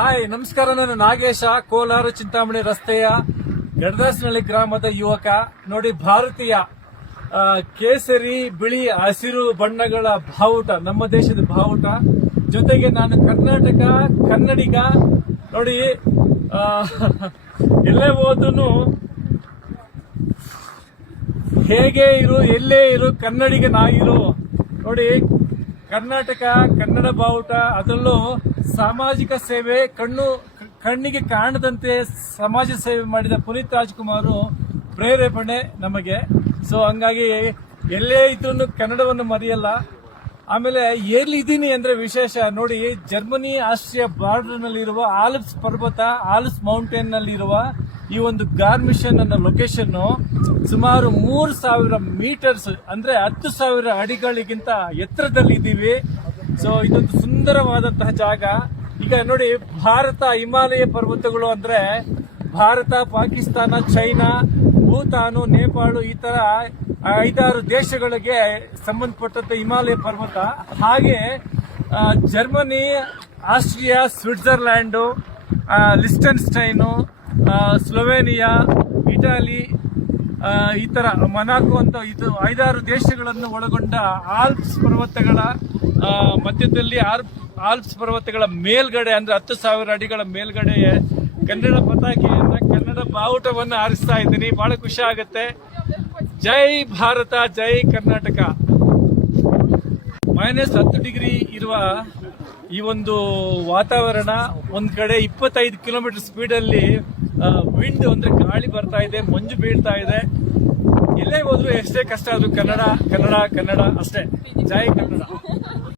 Hi ನಮಸ್ಕಾರ. ನಾನು ನಾಗೇಶ, ಕೋಲಾರ ಚಿಂತಾಮಣಿ ರಸ್ತೆಯ ಗಡದಾಸನಹಳ್ಳಿ ಗ್ರಾಮದ ಯುವಕ. ನೋಡಿ, ಭಾರತೀಯ ಕೇಸರಿ, ಬಿಳಿ, ಹಸಿರು ಬಣ್ಣಗಳ ಬಾವುಟ, ನಮ್ಮ ದೇಶದ ಬಾವುಟ. ಜೊತೆಗೆ ನಾನು ಕರ್ನಾಟಕ ಕನ್ನಡಿಗ. ನೋಡಿ, ಎಲ್ಲೇ ಹೋದನು ಹೇಗೆ ಇರು, ಎಲ್ಲೇ ಇರು, ಕನ್ನಡಿಗನಾಗಿರು. ನೋಡಿ, ಕರ್ನಾಟಕ ಕನ್ನಡ ಬಾವುಟ, ಅದರಲ್ಲೂ ಸಾಮಾಜಿಕ ಸೇವೆ, ಕಣ್ಣಿಗೆ ಕಾಣದಂತೆ ಸಮಾಜ ಸೇವೆ ಮಾಡಿದ ಪುನೀತ್ ರಾಜ್ಕುಮಾರ್ ಪ್ರೇರೇಪಣೆ ನಮಗೆ. ಸೊ ಹಂಗಾಗಿ ಎಲ್ಲೇ ಇದ್ರೂ ಕನ್ನಡವನ್ನು ಮರೆಯಲ್ಲ. ಆಮೇಲೆ ಎಲ್ಲಿದ್ದೀನಿ ಅಂದ್ರೆ ವಿಶೇಷ ನೋಡಿ, ಜರ್ಮನಿ ಆಸ್ಟ್ರಿಯಾ ಬಾರ್ಡರ್ ನಲ್ಲಿರುವ ಆಲ್ಪ್ಸ್ ಪರ್ವತ, ಆಲ್ಪ್ಸ್ ಮೌಂಟೇನ್ ನಲ್ಲಿರುವ ಈ ಒಂದು ಗಾರ್ಮಿಷನ್ ಅನ್ನೋ ಲೊಕೇಶನ್ ಸುಮಾರು 3000 ಮೀಟರ್ಸ್ ಅಂದ್ರೆ 10,000 ಅಡಿಗಳಿಗಿಂತ ಎತ್ತರದಲ್ಲಿ ಇದ್ದೀವಿ. ಸೊ ಇದೊಂದು ಸುಂದರವಾದಂತಹ ಜಾಗ. ಈಗ ನೋಡಿ, ಭಾರತ ಹಿಮಾಲಯ ಪರ್ವತಗಳು ಅಂದ್ರೆ ಭಾರತ, ಪಾಕಿಸ್ತಾನ, ಚೈನಾ, ಭೂತಾನು, ನೇಪಾಳ, ಈ ತರ 5-6 ದೇಶಗಳಿಗೆ ಸಂಬಂಧಪಟ್ಟಂತ ಹಿಮಾಲಯ ಪರ್ವತ. ಹಾಗೆ Germany, Austria, Switzerland, Liechtenstein, Slovenia, Italy, ಈ ತರ ಮೊನಾಕೋ ಅಂತ ಇದು 5-6 ದೇಶಗಳನ್ನು ಒಳಗೊಂಡ ಆಲ್ಪ್ಸ್ ಪರ್ವತಗಳ ಮಧ್ಯದಲ್ಲಿ ಆಲ್ಪ್ಸ್ ಪರ್ವತಗಳ ಮೇಲ್ಗಡೆ ಅಂದ್ರೆ 10,000 ಅಡಿಗಳ ಮೇಲ್ಗಡೆ ಕನ್ನಡ ಪತಾಕೆಯನ್ನ, ಕನ್ನಡ ಬಾವುಟವನ್ನು ಹಾರಿಸ್ತಾ ಇದ್ದೀನಿ. ಬಹಳ ಖುಷಿ ಆಗುತ್ತೆ. ಜೈ ಭಾರತ, ಜೈ ಕರ್ನಾಟಕ. -10 ಡಿಗ್ರಿ ಇರುವ ಈ ಒಂದು ವಾತಾವರಣ, ಒಂದ್ ಕಡೆ 25 ಕಿಲೋಮೀಟರ್ ಸ್ಪೀಡಲ್ಲಿ ವಿಂಡ್ ಅಂದ್ರೆ ಗಾಳಿ ಬರ್ತಾ ಇದೆ, ಮಂಜು ಬೀಳ್ತಾ ಇದೆ. ಎಲ್ಲೇ ಹೋದ್ರು ಎಷ್ಟೇ ಕಷ್ಟ ಆದ್ರೂ ಕನ್ನಡ ಕನ್ನಡ ಕನ್ನಡ ಅಷ್ಟೇ. ಜೈ ಕನ್ನಡ.